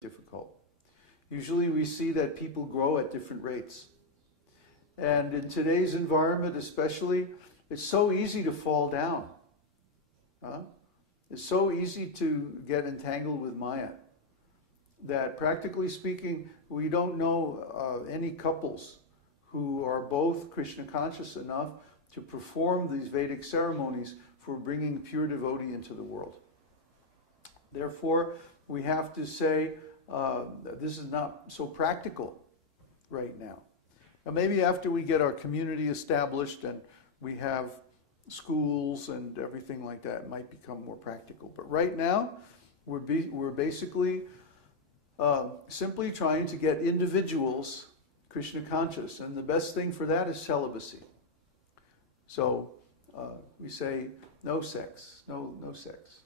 difficult. Usually we see that people grow at different rates. And in today's environment especially, it's so easy to fall down. It's so easy to get entangled with Maya that, practically speaking, we don't know any couples who are both Krishna conscious enough to perform these Vedic ceremonies for bringing pure devotee into the world. Therefore, we have to say this is not so practical right now. Now, maybe after we get our community established and we have schools and everything like that, it might become more practical. But right now, we're basically simply trying to get individuals Krishna conscious, and the best thing for that is celibacy. So we say no sex, no sex.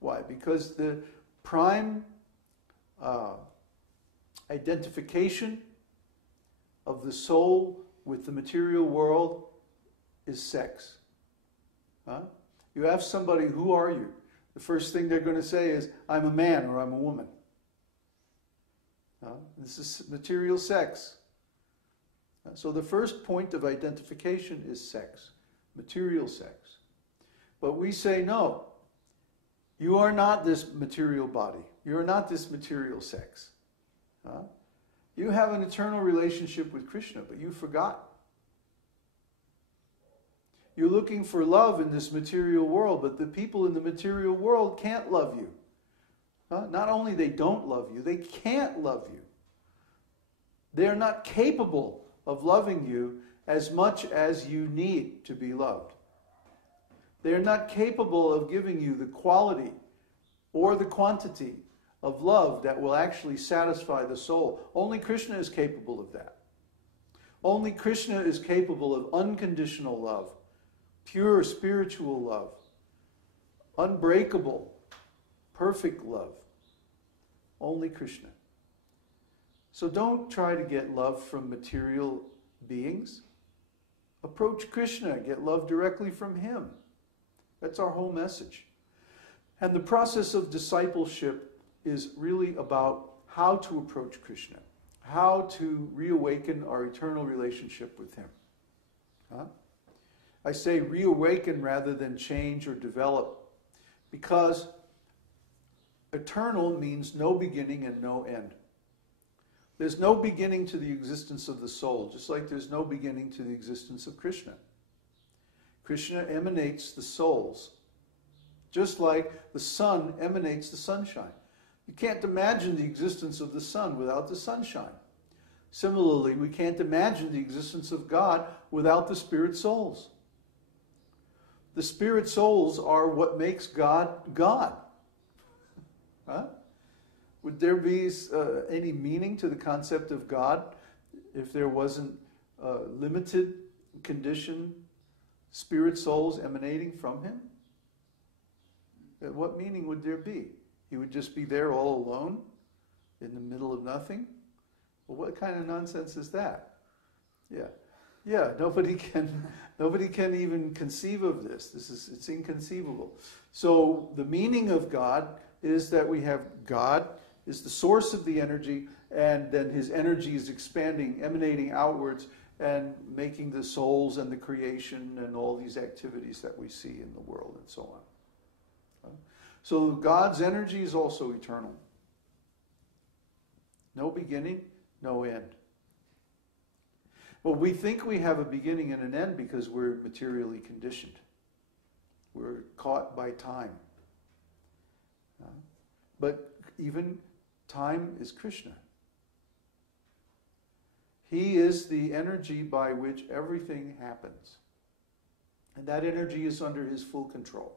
Why? Because the prime identification of the soul with the material world is sex. You ask somebody, who are you? The first thing they're going to say is, I'm a man or I'm a woman. This is material sex. So the first point of identification is sex, material sex. But we say, no, you are not this material body. You are not this material sex. You have an eternal relationship with Krishna, but you forgot. You're looking for love in this material world, but the people in the material world can't love you. Not only they don't love you, they can't love you. They're not capable of loving you as much as you need to be loved. They're not capable of giving you the quality or the quantity of love that will actually satisfy the soul. Only Krishna is capable of that. Only Krishna is capable of unconditional love, pure spiritual love, unbreakable, perfect love. Only Krishna. So don't try to get love from material beings. Approach Krishna, get love directly from him. That's our whole message. And the process of discipleship is really about how to approach Krishna, how to reawaken our eternal relationship with him. I say reawaken rather than change or develop, because eternal means no beginning and no end. There's no beginning to the existence of the soul, just like there's no beginning to the existence of Krishna. Krishna emanates the souls, just like the sun emanates the sunshine. You can't imagine the existence of the sun without the sunshine. Similarly, we can't imagine the existence of God without the spirit souls. The spirit souls are what makes God, God. Would there be any meaning to the concept of God if there wasn't limited, conditioned spirit souls emanating from him? What meaning would there be? He would just be there all alone in the middle of nothing? Well, what kind of nonsense is that? Yeah, nobody can even conceive of this. It's inconceivable. So the meaning of God is that we have God is the source of the energy, and then his energy is expanding, emanating outwards, and making the souls and the creation and all these activities that we see in the world and so on. So God's energy is also eternal. No beginning, no end. Well, we think we have a beginning and an end because we're materially conditioned. We're caught by time. But even time is Krishna. He is the energy by which everything happens. And that energy is under his full control.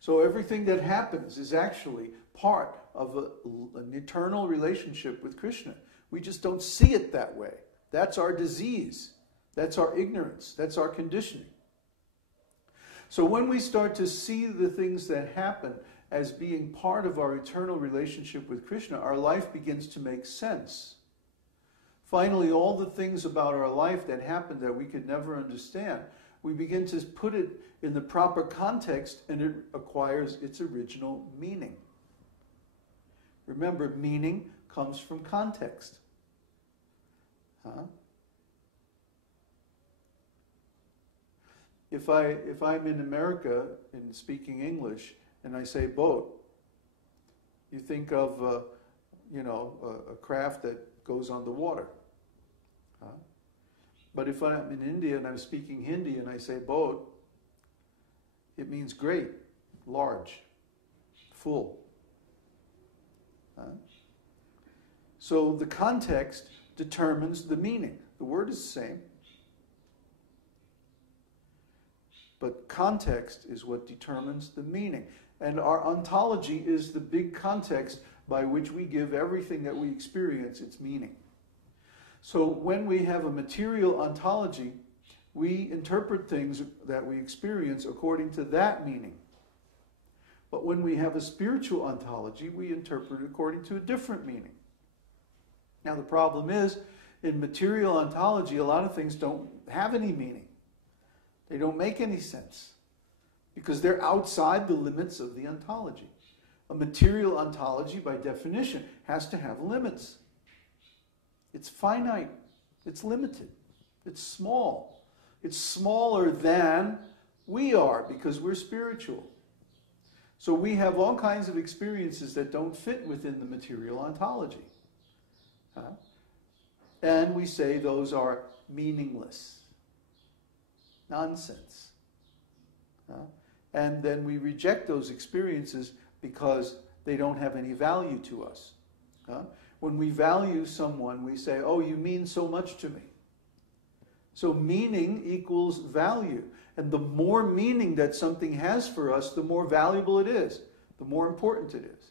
So everything that happens is actually part of an eternal relationship with Krishna. We just don't see it that way. That's our disease. That's our ignorance. That's our conditioning. So when we start to see the things that happen as being part of our eternal relationship with Krishna, our life begins to make sense. Finally, all the things about our life that happen that we could never understand, we begin to put it in the proper context and it acquires its original meaning. Remember, meaning comes from context. Huh? If I'm in America and speaking English and I say boat, you think of a craft that goes on the water. Huh? But if I'm in India and I'm speaking Hindi and I say boat, it means great, large, full. Huh? So the context determines the meaning. The word is the same, but context is what determines the meaning. And our ontology is the big context by which we give everything that we experience its meaning. So when we have a material ontology, we interpret things that we experience according to that meaning. But when we have a spiritual ontology, we interpret it according to a different meaning. Now the problem is, in material ontology, a lot of things don't have any meaning. They don't make any sense because they're outside the limits of the ontology. A material ontology, by definition, has to have limits. It's finite. It's limited. It's small. It's smaller than we are because we're spiritual. So we have all kinds of experiences that don't fit within the material ontology. And we say those are meaningless. Nonsense. And then we reject those experiences because they don't have any value to us. When we value someone, we say, oh, you mean so much to me. So meaning equals value. And the more meaning that something has for us, the more valuable it is, the more important it is.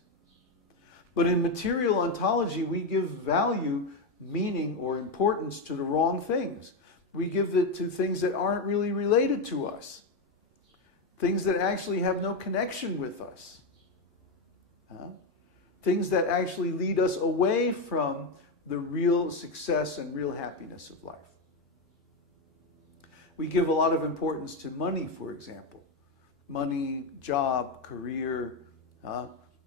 But in material ontology, we give value, meaning, or importance to the wrong things. We give it to things that aren't really related to us. Things that actually have no connection with us. Things that actually lead us away from the real success and real happiness of life. We give a lot of importance to money, for example. Money, job, career,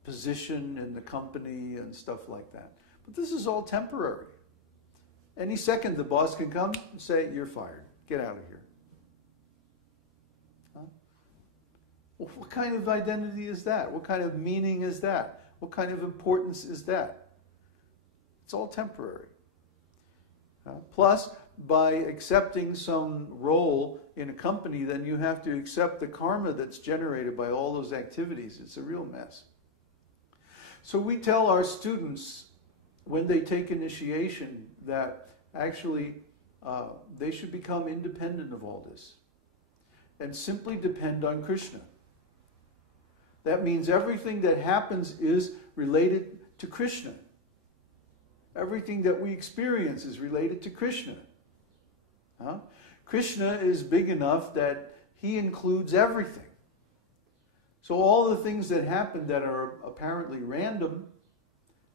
position in the company and stuff like that. But this is all temporary. Any second the boss can come and say, you're fired. Get out of here. Well, what kind of identity is that? What kind of meaning is that? What kind of importance is that? It's all temporary. Plus, by accepting some role in a company, then you have to accept the karma that's generated by all those activities. It's a real mess. So we tell our students when they take initiation that actually they should become independent of all this and simply depend on Krishna. That means everything that happens is related to Krishna. Everything that we experience is related to Krishna. Krishna is big enough that he includes everything. So all the things that happen that are apparently random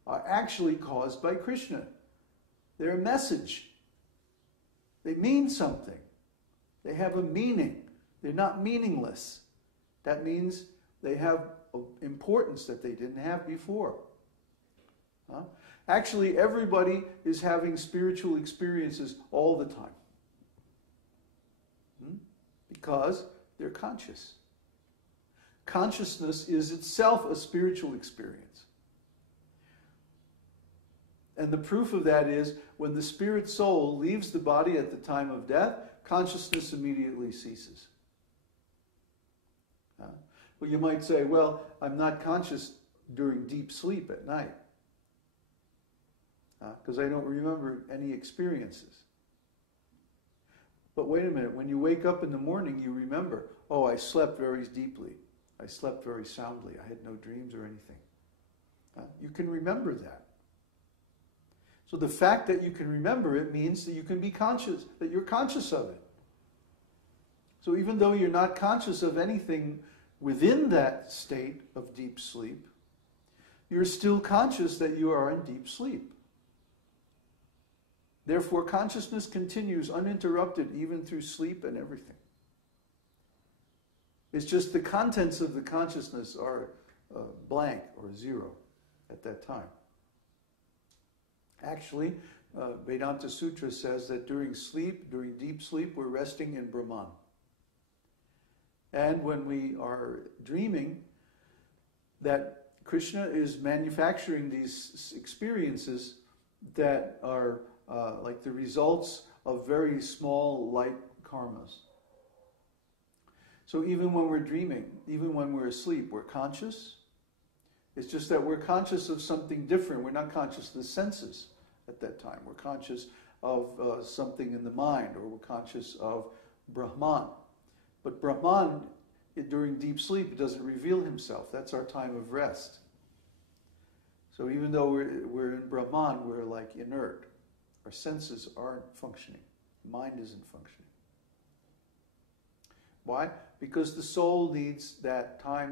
are actually caused by Krishna. They're a message. They mean something. They have a meaning. They're not meaningless. That means they have importance that they didn't have before. Actually, everybody is having spiritual experiences all the time. Because they're conscious. Consciousness is itself a spiritual experience. And the proof of that is when the spirit soul leaves the body at the time of death, consciousness immediately ceases. Well, you might say, well, I'm not conscious during deep sleep at night because I don't remember any experiences. But wait a minute, when you wake up in the morning, you remember, oh, I slept very deeply. I slept very soundly. I had no dreams or anything. You can remember that. So the fact that you can remember it means that you can be conscious, that you're conscious of it. So even though you're not conscious of anything within that state of deep sleep, you're still conscious that you are in deep sleep. Therefore, consciousness continues uninterrupted even through sleep and everything. It's just the contents of the consciousness are blank or zero. at that time. Actually, Vedanta Sutra says that during sleep, during deep sleep, we're resting in Brahman. And when we are dreaming, that Krishna is manufacturing these experiences that are like the results of very small, light karmas. So even when we're dreaming, even when we're asleep, we're conscious. It's just that we're conscious of something different. We're not conscious of the senses at that time. We're conscious of something in the mind, or we're conscious of Brahman. But Brahman, during deep sleep, doesn't reveal himself. That's our time of rest. So even though we're in Brahman, we're like inert. Our senses aren't functioning. Mind isn't functioning. Why? Because the soul needs that time